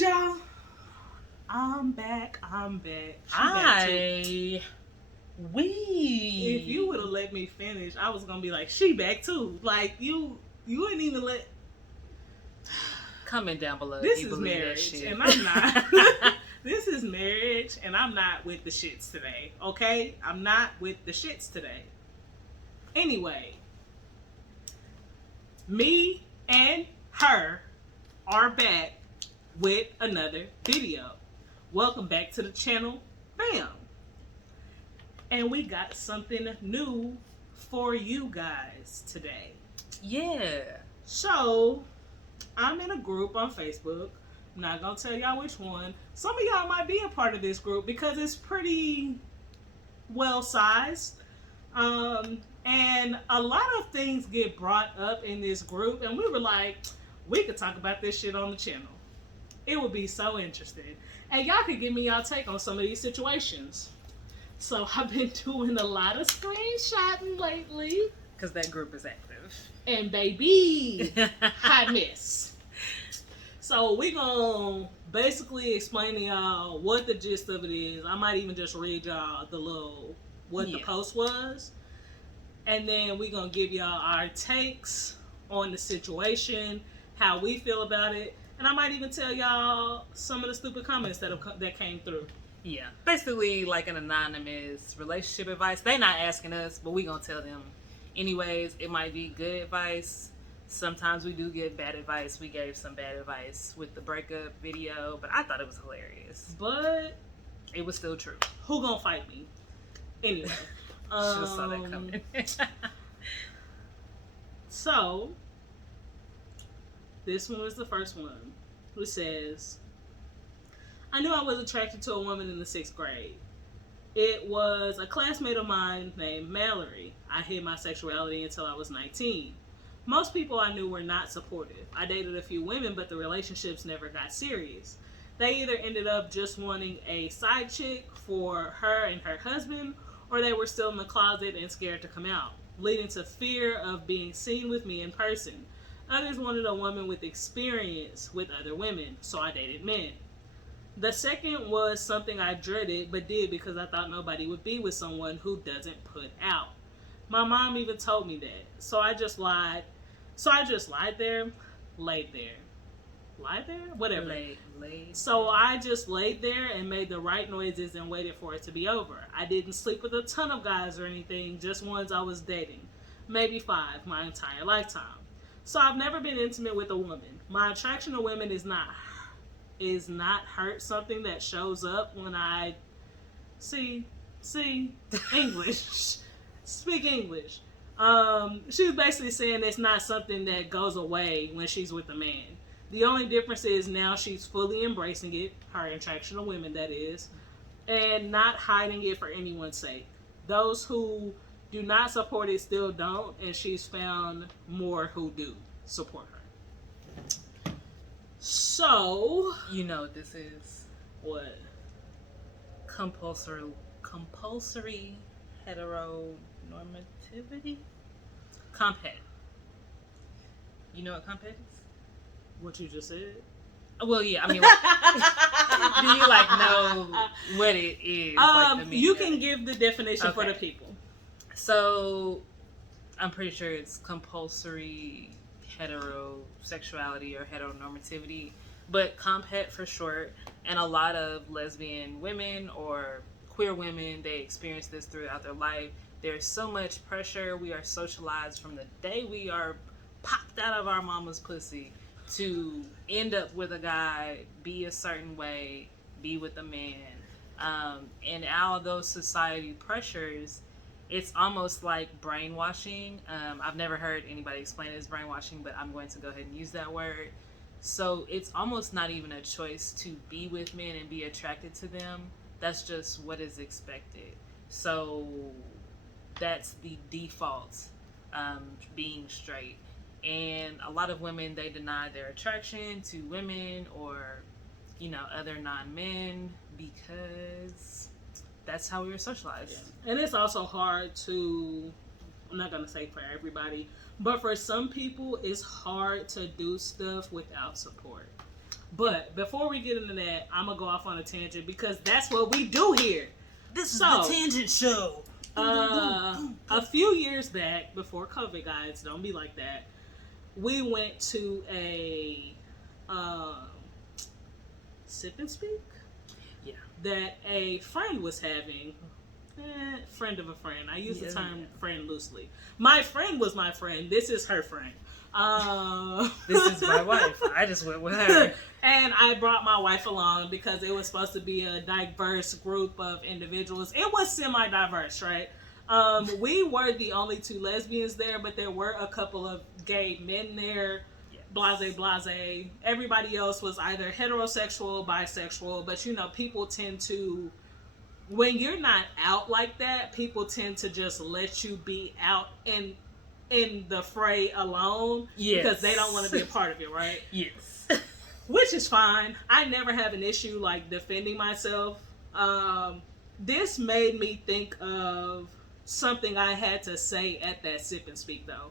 good, y'all? I'm back. If you would have let me finish, I was gonna be like, she back too. Like you didn't even let. Comment down below. This is marriage, and I'm not. This is marriage, and I'm not with the shits today. Okay, I'm not with the shits today. Anyway, me and her are back with another video. Welcome back to the channel, fam. And we got something new for you guys today. Yeah. So, I'm in a group on Facebook. I'm not going to tell y'all which one. Some of y'all might be a part of this group because it's pretty well sized. And a lot of things get brought up in this group. And we were like, we could talk about this shit on the channel. It would be so interesting. And y'all could give me y'all take on some of these situations. So I've been doing a lot of screenshotting lately. Because that group is active. And baby, I miss. So we gonna basically explain to y'all what the gist of it is. I might even just read y'all the post was. And then we gonna give y'all our takes on the situation, how we feel about it. And I might even tell y'all some of the stupid comments that came through. Yeah. Basically like an anonymous relationship advice. They not asking us, but we gonna tell them. Anyways, it might be good advice. Sometimes we do give bad advice. We gave some bad advice with the breakup video, but I thought it was hilarious. But it was still true. Who gonna fight me? Anyway. Should have saw that coming. So, this one was the first one, who says, I knew I was attracted to a woman in the 6th grade. It was a classmate of mine named Mallory. I hid my sexuality until I was 19. Most people I knew were not supportive. I dated a few women, but the relationships never got serious. They either ended up just wanting a side chick for her and her husband, or they were still in the closet and scared to come out, leading to fear of being seen with me in person. Others wanted a woman with experience with other women, so I dated men. The second was something I dreaded, but did because I thought nobody would be with someone who doesn't put out. My mom even told me that, so I just lied. Laid there? Whatever. So I just laid there and made the right noises and waited for it to be over. I didn't sleep with a ton of guys or anything, just ones I was dating. Maybe 5 my entire lifetime. So I've never been intimate with a woman. My attraction to women is not hurt something that shows up when I see English. Speak English. She was basically saying it's not something that goes away when she's with a man. The only difference is now she's fully embracing it, her attraction to women that is, and not hiding it for anyone's sake. Those who do not support it still don't, and she's found more who do support her. So, you know what this is? What? Compulsory heteronormativity? Compet. You know what compet is? What you just said? Well, yeah, I mean, like, do you know what it is? You can give the definition for the people. So, I'm pretty sure it's compulsory heterosexuality or heteronormativity, but compet for short. And a lot of lesbian women or queer women, they experience this throughout their life. There's so much pressure. We are socialized from the day we are popped out of our mama's pussy to end up with a guy, be a certain way, be with a man. And all of those society pressures, it's almost like brainwashing. I've never heard anybody explain it as brainwashing, but I'm going to go ahead and use that word. So it's almost not even a choice to be with men and be attracted to them. That's just what is expected. So that's the default, being straight. And a lot of women, they deny their attraction to women or, other non-men because that's how we were socialized. Yeah. And it's also hard to, I'm not going to say for everybody, but for some people, it's hard to do stuff without support. But before we get into that, I'm gonna go off on a tangent because that's what we do here. This is the tangent show. A few years back, before COVID, guys, don't be like that. We went to a sip and speak. Yeah. That a friend was having. Friend of a friend. I use the term friend loosely. My friend was my friend. This is her friend. This is my wife. I just went with her. And I brought my wife along because it was supposed to be a diverse group of individuals. It was semi-diverse, right? We were the only two lesbians there, but there were a couple of gay men there. Blase, blase. Everybody else was either heterosexual, bisexual, but you know, people tend to, when you're not out like that, people tend to just let you be out in the fray alone because they don't want to be a part of it, right? Yes. Which is fine. I never have an issue like defending myself. This made me think of something I had to say at that sip and speak though.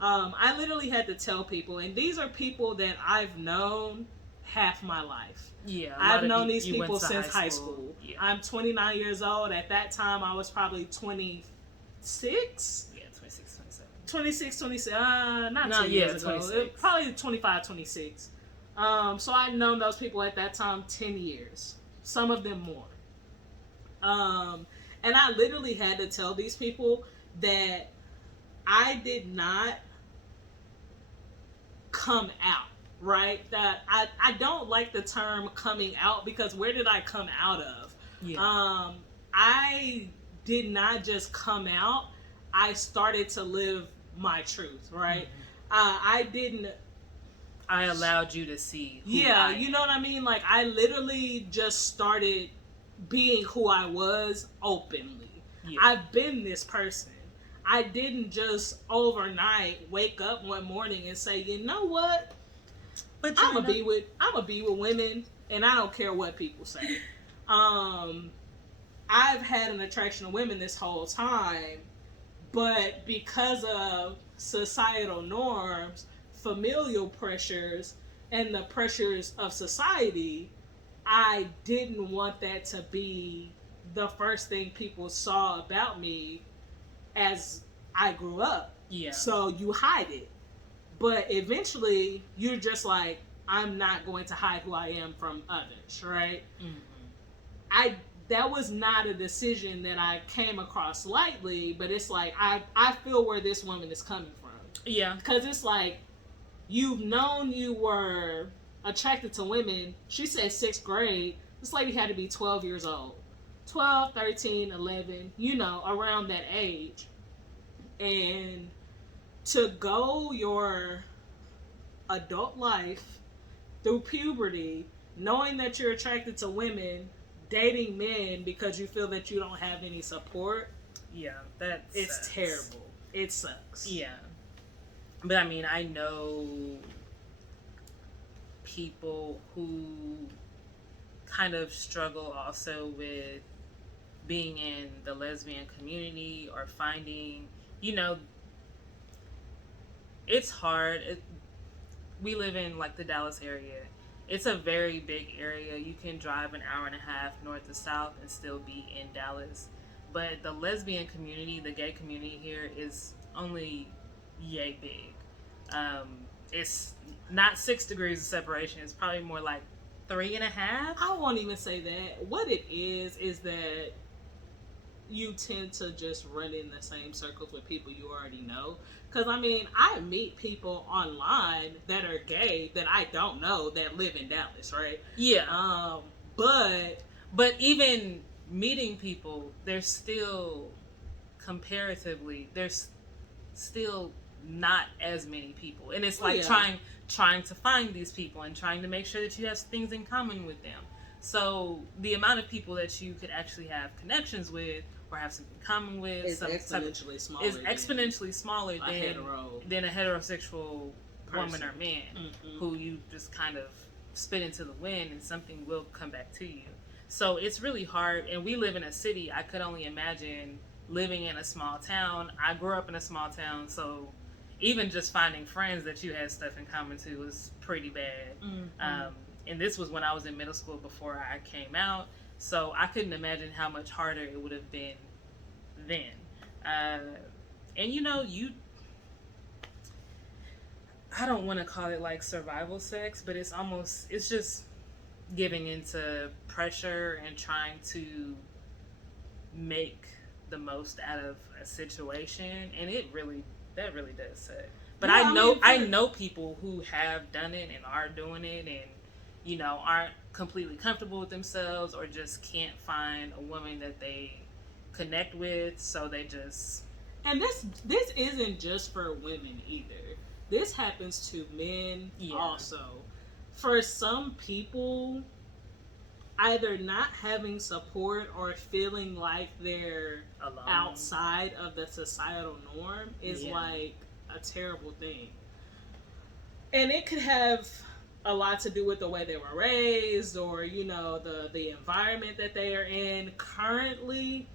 I literally had to tell people, and these are people that I've known half my life. Yeah, I've known these people since high school. Yeah. I'm 29 years old. At that time, I was probably 26. Yeah, 26, 27. 26, 27. Not 10 years ago. Probably 25, 26. So I've known those people at that time 10 years. Some of them more. And I literally had to tell these people that I did not come out, right? That I don't like the term coming out because where did I come out of? Yeah. I did not just come out. I started to live my truth, right? Mm-hmm. I allowed you to see who I am. You know what I mean? Like, I literally just started being who I was openly. Yeah. I've been this person. I didn't just overnight wake up one morning and say, you know what? But I'm gonna be with women, and I don't care what people say. I've had an attraction to women this whole time, but because of societal norms, familial pressures, and the pressures of society, I didn't want that to be the first thing people saw about me as I grew up. Yeah. So you hide it. But eventually, you're just like, I'm not going to hide who I am from others, right? Mm-hmm. That was not a decision that I came across lightly, but it's like, I feel where this woman is coming from. Yeah. Because it's like, you've known you were attracted to women. She said 6th grade. This lady had to be 12 years old. 12, 13, 11, you know, around that age. And to go your adult life through puberty, knowing that you're attracted to women, dating men because you feel that you don't have any support. Yeah, it's terrible. It sucks. Yeah. But I mean, I know people who kind of struggle also with being in the lesbian community or finding, you know, it's hard. We live in like the Dallas area. It's a very big area. You can drive an hour and a half north to south and still be in Dallas. But the lesbian community, the gay community here is only yay big. It's not 6 degrees of separation. It's probably more like 3.5. I won't even say that. What it is that you tend to just run in the same circles with people you already know. Because, I mean, I meet people online that are gay that I don't know that live in Dallas, right? Yeah. But even meeting people, there's still, comparatively, there's still not as many people. And it's like trying to find these people and trying to make sure that you have things in common with them. So the amount of people that you could actually have connections with or have something in common with is exponentially smaller than a heterosexual woman or man who you just kind of spit into the wind and something will come back to you. So it's really hard. And we live in a city. I could only imagine living in a small town. I grew up in a small town, so even just finding friends that you had stuff in common to was pretty bad. and this was when I was in middle school before I came out. So I couldn't imagine how much harder it would have been then. And I don't want to call it like survival sex, but it's just giving into pressure and trying to make the most out of a situation, and that really does suck. But yeah, I know people who have done it and are doing it, and aren't completely comfortable with themselves, or just can't find a woman that they connect with, so they just. And this isn't just for women either. This happens to men also. For some people, either not having support or feeling like they're alone outside of the societal norm is like a terrible thing. And it could have a lot to do with the way they were raised, or the environment that they are in currently.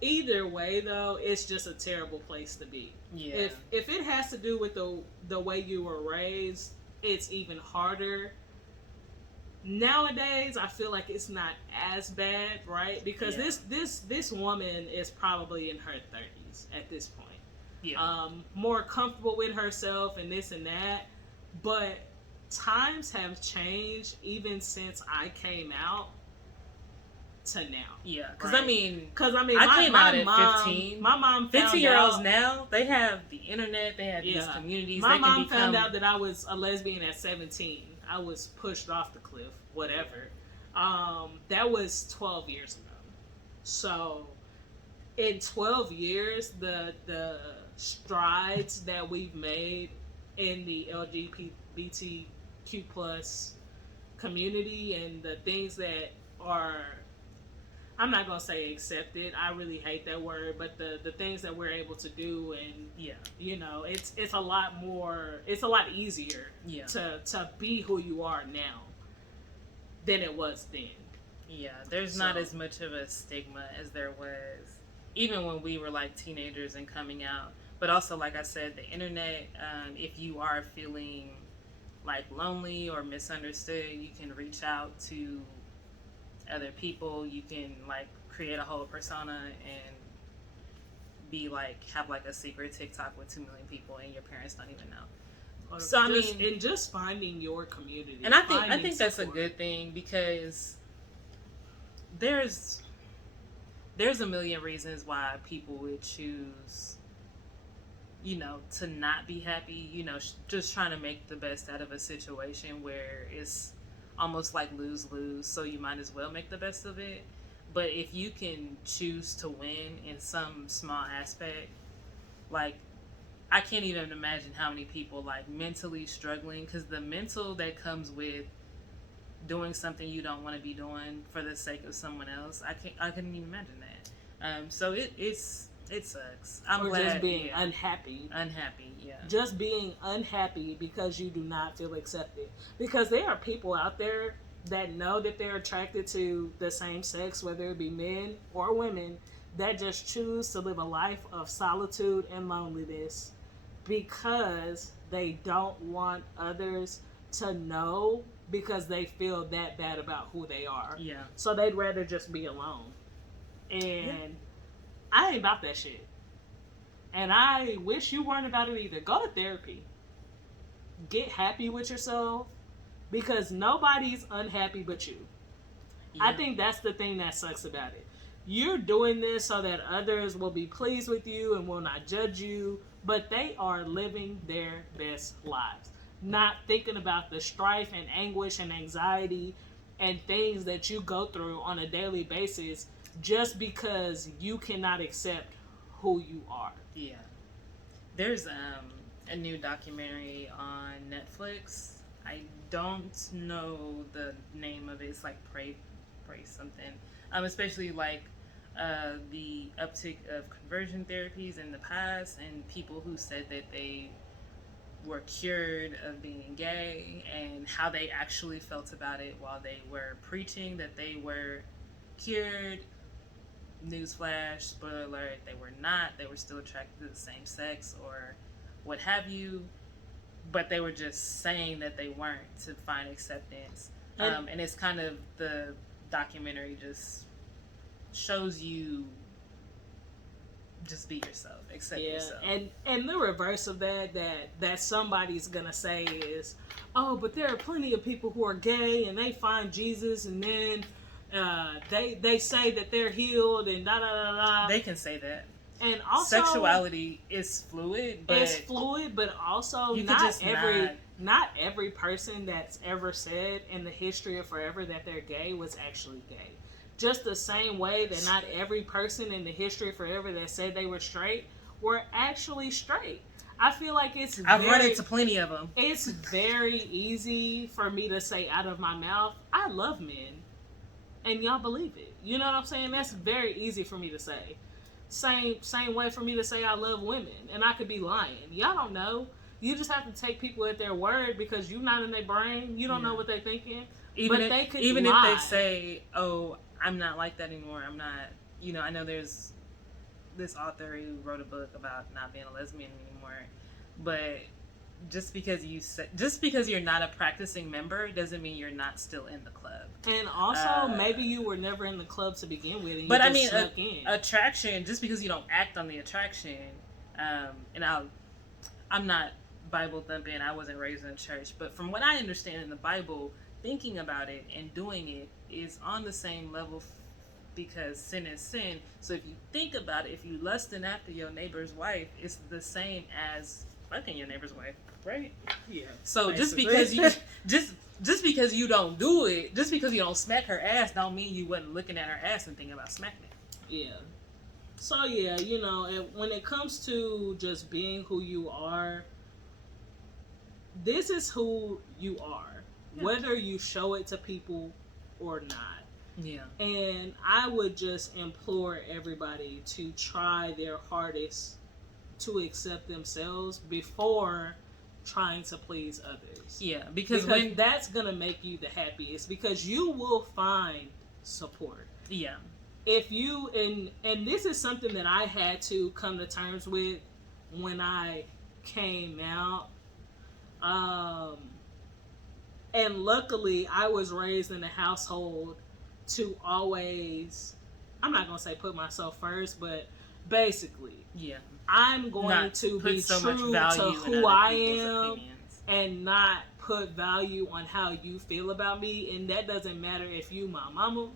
Either way, though, it's just a terrible place to be. Yeah. If it has to do with the way you were raised, it's even harder. Nowadays, I feel like it's not as bad, right? Because this woman is probably in her 30s at this point. Yeah. More comfortable with herself and this and that. But times have changed even since I came out to now. Yeah, because right? I mean, I came out at 15. My mom found 15-year-olds out, now, they have the internet, they have these communities. My mom found out that I was a lesbian at 17. I was pushed off the cliff, whatever. That was 12 years ago. So, in 12 years, the strides that we've made in the LGBTQ plus community, and the things that are, I'm not gonna say accepted, I really hate that word, but the things that we're able to do, and it's a lot more, it's a lot easier to be who you are now than it was then. Yeah, there's not as much of a stigma as there was even when we were like teenagers and coming out. But also, like I said, the internet, if you are feeling like lonely or misunderstood, you can reach out to other people. You can like create a whole persona and be like, have like a secret TikTok with 2 million people and your parents don't even know. So and just finding your community. And I think that's a good thing, because there's a million reasons why people would choose, to not be happy, just trying to make the best out of a situation where it's almost like lose-lose, so you might as well make the best of it. But if you can choose to win in some small aspect, like, I can't even imagine how many people like mentally struggling, because the mental that comes with doing something you don't want to be doing for the sake of someone else, I couldn't even imagine that. So it sucks. I'm glad. Just being unhappy. Yeah. Just being unhappy because you do not feel accepted. Because there are people out there that know that they're attracted to the same sex, whether it be men or women, that just choose to live a life of solitude and loneliness because they don't want others to know, because they feel that bad about who they are. Yeah. So they'd rather just be alone. And I ain't about that shit. And I wish you weren't about it either. Go to therapy. Get happy with yourself, because nobody's unhappy but you. Yeah. I think that's the thing that sucks about it. You're doing this so that others will be pleased with you and will not judge you, but they are living their best lives. Not thinking about the strife and anguish and anxiety and things that you go through on a daily basis just because you cannot accept who you are. Yeah. There's a new documentary on Netflix. I don't know the name of it. It's like Pray something. Especially like the uptick of conversion therapies in the past, and people who said that they were cured of being gay, and how they actually felt about it while they were preaching that they were cured. Newsflash, spoiler alert, they were not. They were still attracted to the same sex or what have you. but they were just saying that they weren't to find acceptance. And it's kind of the documentary just shows you just be yourself, accept yourself. And the reverse of that somebody's gonna say is, oh, but there are plenty of people who are gay and they find Jesus and then they say that they're healed and da da da da. They can say that. And also, sexuality is fluid, but also not every person that's ever said in the history of forever that they're gay was actually gay. Just the same way that not every person in the history of forever that said they were straight were actually straight. I feel like I've run into plenty of them. It's very easy for me to say out of my mouth, I love men, and y'all believe it. You know what I'm saying? That's very easy for me to say. Same way for me to say I love women, and I could be lying. Y'all don't know. You just have to take people at their word because you're not in their brain. You don't know what they're thinking. Even if they say, "Oh, I'm not like that anymore. I'm not." You know, I know there's this author who wrote a book about not being a lesbian anymore, but just because you're not a practicing member doesn't mean you're not still in the club. And also, maybe you were never in the club to begin with, and but you I mean, snuck in. Attraction. Just because you don't act on the attraction, and I'm not Bible thumping. I wasn't raised in a church, but from what I understand in the Bible, thinking about it and doing it is on the same level. Because sin is sin. So if you think about it, if you lusting after your neighbor's wife, it's the same as fucking your neighbor's wife, right? Yeah. So basically. just because you don't do it, just because you don't smack her ass, don't mean you wasn't looking at her ass and thinking about smacking it. Yeah. So yeah, you know, when it comes to just being who you are, this is who you are, whether you show it to people or not. Yeah. And I would just implore everybody to try their hardest to accept themselves before trying to please others. Yeah, because that's going to make you the happiest, because you will find support. Yeah. If you, and this is something that I had to come to terms with when I came out. And luckily I was raised in a household to always, I'm not going to say put myself first, but basically, I'm going to be true to who I am and not put value on how you feel about me. And that doesn't matter if you my mama,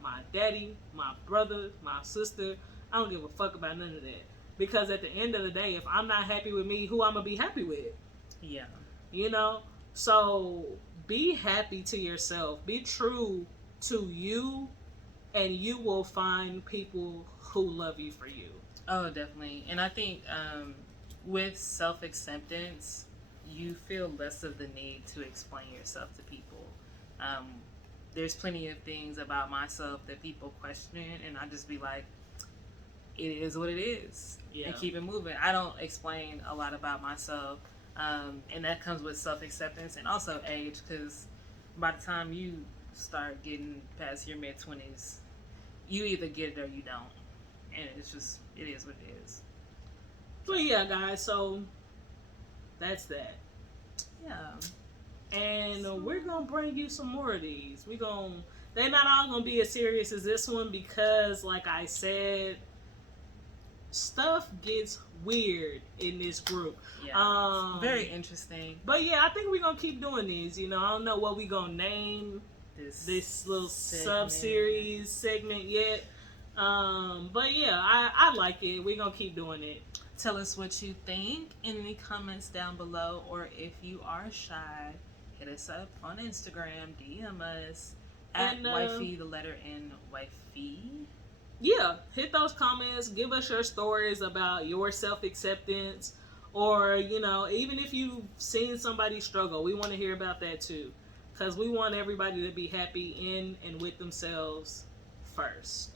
my daddy, my brother, my sister. I don't give a fuck about none of that. Because at the end of the day, if I'm not happy with me, who I'm going to be happy with? Yeah. You know? So be happy to yourself. Be true to you, and you will find people who love you for you. Oh, definitely. And I think with self-acceptance, you feel less of the need to explain yourself to people. There's plenty of things about myself that people question, and I just be like, it is what it is, and keep it moving. I don't explain a lot about myself, and that comes with self-acceptance and also age, because by the time you start getting past your mid-20s, you either get it or you don't, and it is what it is. But yeah, guys, so that's that. Yeah. And we're gonna bring you some more of these. They're not all gonna be as serious as this one, because like I said, stuff gets weird in this group. Yeah. Very interesting. But yeah, I think we're gonna keep doing these. You know, I don't know what we're gonna name this little sub-series segment yet. But yeah, I like it. We're gonna keep doing it. Tell us what you think in the comments down below, or if you are shy, hit us up on Instagram, DM us at Wifey, the letter N, Wifey. Yeah, hit those comments. Give us your stories about your self-acceptance, or you know, even if you've seen somebody struggle, we want to hear about that too, because we want everybody to be happy in and with themselves first.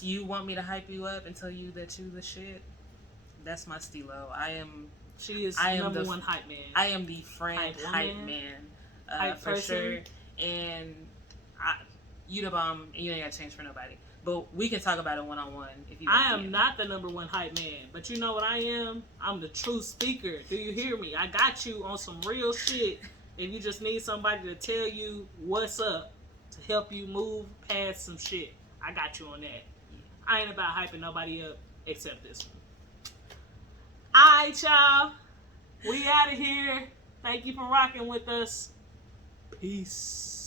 You want me to hype you up and tell you that you the shit? That's my stilo. She is number one hype man. I am the friend hype man, for sure. And you the bomb, and you ain't got to change for nobody. But we can talk about it one-on-one if you. I am not the number one hype man, but you know what I am? I'm the true speaker. Do you hear me? I got you on some real shit. If you just need somebody to tell you what's up, to help you move past some shit, I got you on that. I ain't about hyping nobody up except this one. Alright, y'all. We out of here. Thank you for rocking with us. Peace.